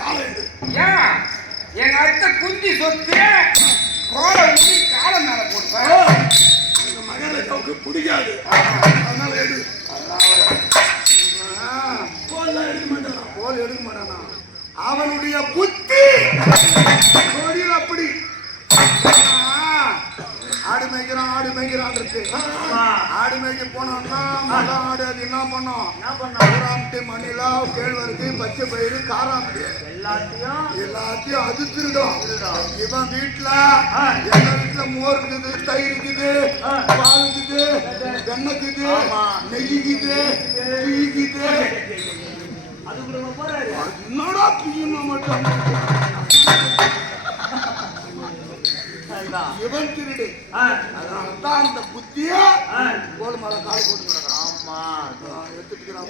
காலம் ஏன் எங்க அத்தை குந்தி சொத்து கோலை ஊதி காலம் மேல போடுவேன். எங்க மகாராஜாவுக்கு பிடிக்காது, அதனால எடு. கோல் எடுக்க மாட்டானா? அவனுடைய புத்தி அப்படி ஆடு மேய்க்கிறான் இருக்கு. ஆடு மேய்க்க போனோம்னா மழை ஆடு அது என்ன பண்ணோம்? மணிலா கேழ்வரகு பச்சை பயிறு காராமடி எல்லாத்தையும் அது திருடும். இவன் வீட்டுல எங்க வீட்டுல மோர் இருக்குது, தயிர் இருக்குது, பால் இருக்குது, வெண்ணெய் இருக்குது, நெய் இருக்குது, இருக்குது. என்னடா பியூனா மட்டும் இவன் திருடு. அதனாலதான் அந்த புத்திய கோல் மேல கால் போட்டு கிடக்குறான். ஆமா எடுத்துக்கிறான்.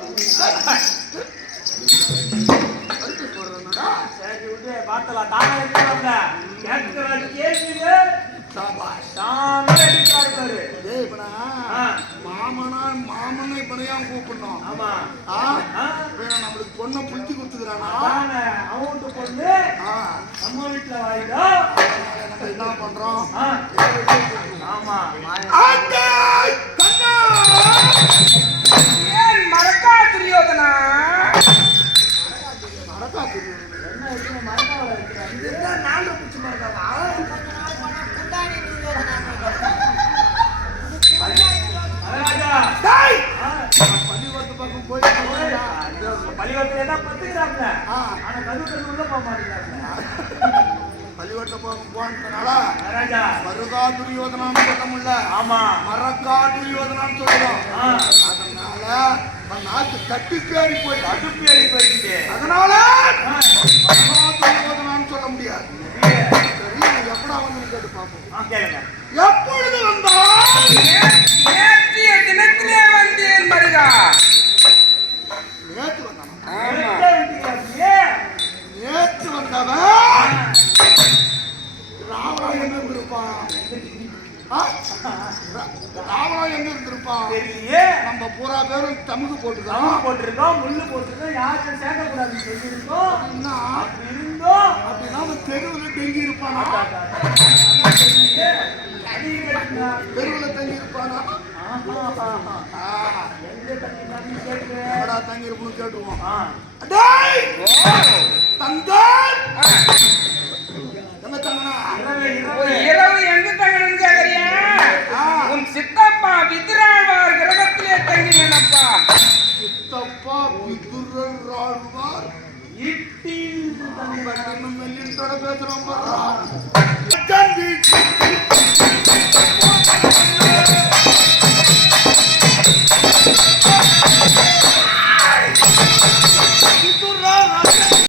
மாமனை இப்படியான் கூப்பிடணும். நம்மளுக்கு பொண்ணை புளிச்சு கொடுத்துக்கிறானா? பொண்ணு நம்ம வீட்டுல வாய்தா என்ன பண்றோம்? ஏன் மறக்கா துரியோதனா? மறக்கா பள்ளிக்கூடத்து பக்கம் போய் பள்ளிக்கூடத்துல தான் பத்துக்கிறாங்க. உள்ள போக மாட்டேங்கிறாங்க. பள்ளிக்கூட்ட போனதுனால மருகா துரியோதனான்னு சொல்ல முடியல. ஆமா மறக்கா துரியோதனான்னு சொல்லுவோம். அதனால நாக்கு தட்டுப்பேறி போய் அடுப்பேறி போயிடுச்சு. அதனால மருகா துரியோதனான்னு சொல்ல முடியாது. சரி எப்படா வந்து கேட்டு பார்ப்போம். எப்பொழுது வந்தால்? நேற்றைய தினத்திலே வந்தேன் மருகா. நேற்று வந்தான். நேற்று வந்தவன் ராவணா எங்க இருந்திருப்பான்? ராவணா எங்க இருந்திருப்பான்? நம்ம பூரா பேரும் தமுகு போட்டுருக்கோம், முள்ளு போட்டுருக்கோம், யாருக்கும் சேர்க்கக்கூடாதுன்னு சொல்லியிருக்கோம். இருந்தோம் அப்படின்னா தெருவில் தங்கி இருப்பானா? தெருவில் தங்கி இருப்பானா? தங்கி இருப்போம் கேட்டுருவோம். இரவு எங்க தங்கணும்னு கேக்குறியா? உன் சித்தப்பா விதுராழ்வார் கிரகத்திலே தங்கினப்பா. சித்தப்பா விதுராழ்வார் பேசுறோம்.